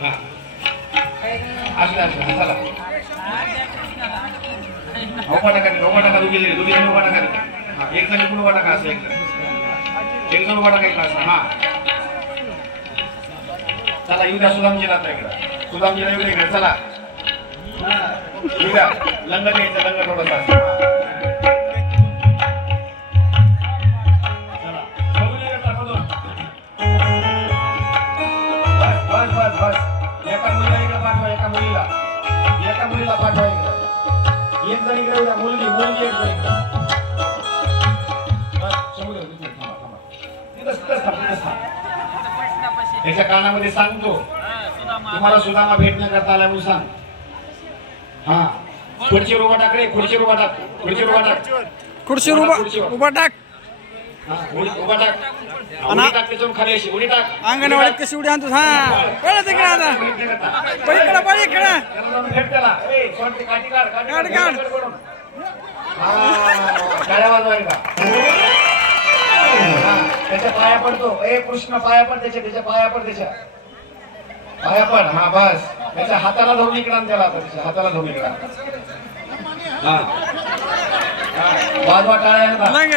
हा असं असं हा, चला उभा टाका उभा टाका दोघी जणी दोघी जणी उभा टाका हा एक जण इकडून उभा टाका असं एक जण एक जण उभा टाका इकडं असं हा चला येऊ द्या सुदामजीला आता इकडं सुदामजीला येऊ द्या इकडे चला येऊ द्या लंग द्यायचं लंग थोडंसं त्याच्या कानामध्ये सांगतो. तुम्हाला सुदामा भेटण्याकरता आला म्हणून सांग. हा. खुर्चीवर उभा टाक रे खुर्चीवर उभा टाक खुर्चीवर उभा टाक. खुर्चीवर उभा उभा टाक. हा, उडी- उभा टाक. हा, उडी टाक त्याच्यावरून खाली अशी उडी टाक. अंगणवाडीत कशी उडी आणतो? हा. पळ तिकडे आता. त्याला जाऊन भेट त्याला. ए, सोड ते काठी काढ, काठी काढ, काढ, काढ. करून. टाळ्या वाजवायला. हा, त्याच्या पाया पडतो. ए कृष्ण पाया पड त्याच्या त्याच्या पाया पड त्याच्या. पाया पड. हा बस. त्याच्या हाताला धरून इकडं त्याला आता त्याच्या हाताला धरून इकडं. हा. वाजवा टाळ्या एकदा. लंग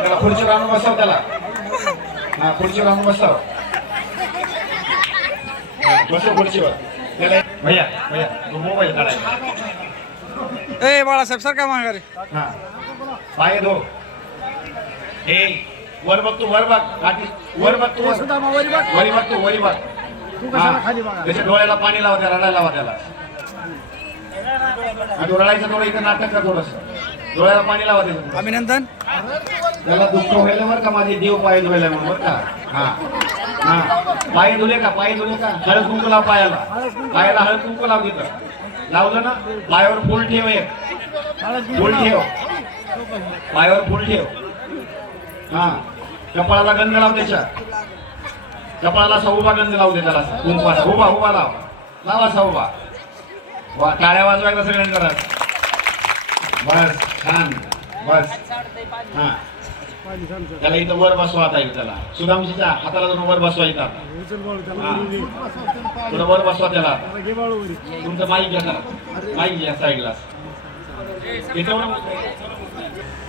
त्याला खुर्चीवर आणून बसव त्याला. हा खुर्चीवर आणून बसव. हा, बसव खुर्चीवर भैया भैया तो मोबाईल काढायचा ए बाळासाहेब सरका माघारी हा पाय धो ए वर बघ तू वर बघ काठी वर बघ तू वर वरी बघ तू वरी बघ हा. त्याच्या डोळ्याला पाणी लावा त्या रडायला लावा त्याला तो रडायचं थोडं इथं नाटक कर थोडस डोळ्याला पाणी लावा त्याचं अभिनंदन त्याला दुःख व्हायला बरं का माझे देव पाय धुवायला म्हणून बरं का हा हा पाय धुले का पाय धुले का? हळद कुंकू लाव पायाला. पायाला हळद कुंकू लाव तिथं. लावलं ना? पायावर फुल ठेव एक. फुल ठेव. पायावर फुल ठेव. हा. कपाळाला गंध लाव त्याच्या. कपाळाला असा गंध लावू दे त्याला. कुंकवा कुंकू असा. उभा उभा लाव. लावा असा वा टाळ्या वाजवायला सगळ्यांनी करा. बस छान. बस. हा. त्याला इथं वर बसवा आता त्याला. सुदामजीच्या हाताला धरून वर बसवा इथं. थोडं वर बसवा त्याला. तुमचं माईक घ्या जरा. माईक घ्या साईडला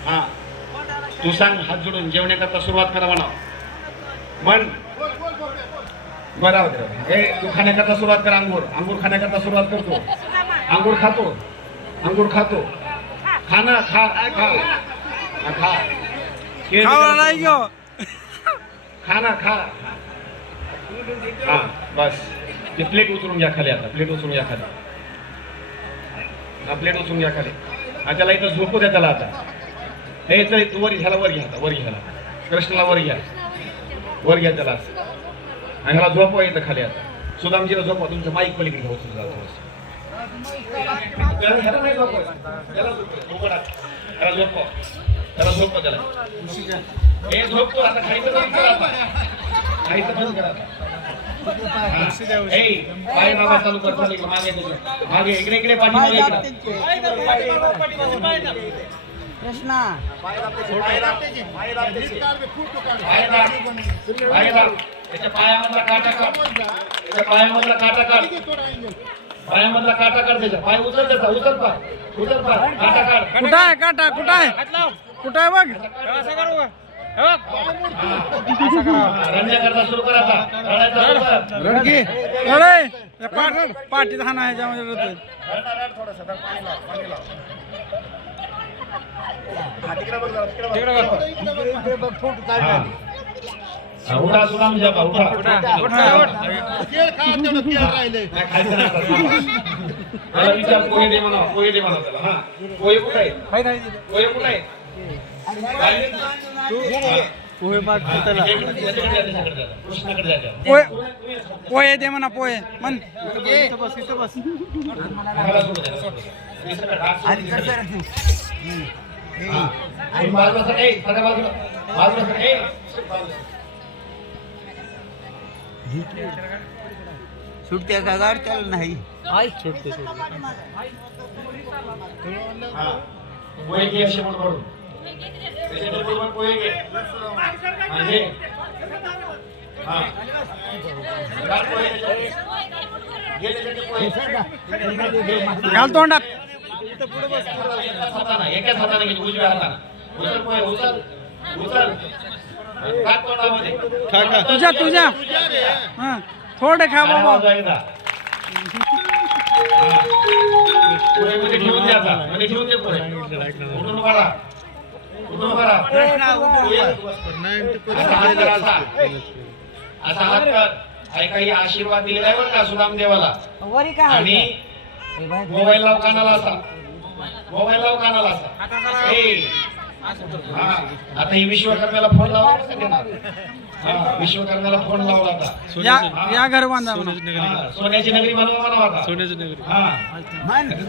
हा. तू सांग हात जोडून. जेवण्याकरता सुरुवात करा म्हणा म्हण. बरोबर. हे तू खाण्याकरता सुरुवात कर अंगूर. अंगूर खाण्याकरता सुरुवात करतो. अंगूर खातो. अंगूर खातो. खाना खा काय खा खा. खावा खा. नाही घेऊ. खा ना खा. हा बस. ते प्लेट उचलून घ्या खाली आता. प्लेट उचलून घ्या खाली. हा प्लेट उचलून घ्या खाली. हा त्याला इथं झोपू द्या त्याला आता. हे चल तू वर घ्याला वर घ्या आता वर घ्याला कृष्णाला वर घ्या. वर घ्या त्याला. असं. आणि ह्याला झोपवा इथं खाली आता. सुदामजीला झोपवा. तुमचं माईक पलीकडे घ्या उचलून जातो त्याला झोपवा. झोपवा. त्याला झोपवा त्याला हे झोपतो आता खायचं बंद करा आता. खायचं बंद करा. हा. पाय बाबा चालू. मागे. मागे इकडे इकडे पाठी मागे इकडे कृष्णा पाय दाब. पाय दाब. त्याच्या पायामधला काटा काढ त्याच्या पायामधला काटा काढ पायामधला काटा काढ त्याच्या पाय उचल त्याचा उचल पाय उचल पाय काटा काढ कुठं आहे काटा कुठं आहे कुठं आहे बघ सुरू कर. रडकी पाठीत हाना ह्याच्यामध्ये रडतोय. लाव. हा, तिकडे बघ जरा, तिकडे बघ. हा. हा, उठा सुदाम जपा उठा नाही, खायचं नाही आता. त्याला विचार पोहे दे म्हणा पोहे दे म्हणा त्याला हा पोहे कुठे आहे पोहे कुठे आहे काय? हा. पोहे पाठ त्याला पोहे पोहे दे म्हणा पोहे म्हण ह्याला सोडू द्या, ह्याला आणि सुट्ट्या का नाही सुटते घे असे पोहे घे हे. हा. घाल तोंडात एकाच हाताने घे उजव्या हाताने उचल पोहे उचल उचल टाक तोंडामध्ये तुझ्या तुझ्या हा थोडे खा बाबा पुढे मध्ये ठेवून द्या मध्ये ठेवून दे पुढे. उठून राहा. उठून उभा राहा. असा हात कर असा. असा हात कर. ऐका ही आशीर्वाद दिलेला आहे बरं का सुदाम देवाला आणि मोबाईल लाव कानाला असा मोबाईल लाव कानाला असा. हा. आता ही विश्वकर्म्याला फोन? हा, विश्वकर्म्याला फोन लावला आता या या घर बांधा हा, सोन्याची नगरी बनवा आता सोन्याची नगरी हा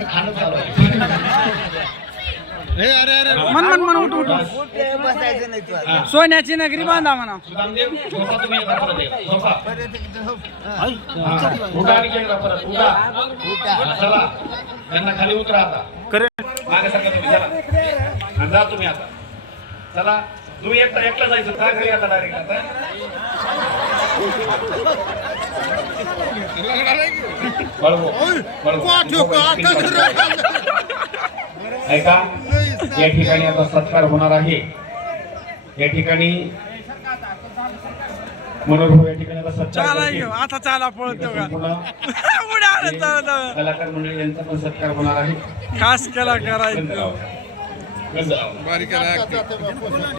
खाणं चालू आहे मन मन मन उठ उठ बसायचं नाही. सोन्याची नगरी बांधा म्हणा त्यांना खाली उतरा आता तुम्ही चला जा तुम्ही आता चला तुम्ही एकटा एकटा जायचं खाली आता डायरेक्ट आता बळवो, बळवो. ऐका या ठिकाणी आता सत्कार होणार आहे. या ठिकाणी मनोहर भाऊ या ठिकाणी आता सत्कार चाला आता. कलाकार मंडळी यांचा पण सत्कार होणार आहे. खास केला करायचं गंधराव. गंधराव.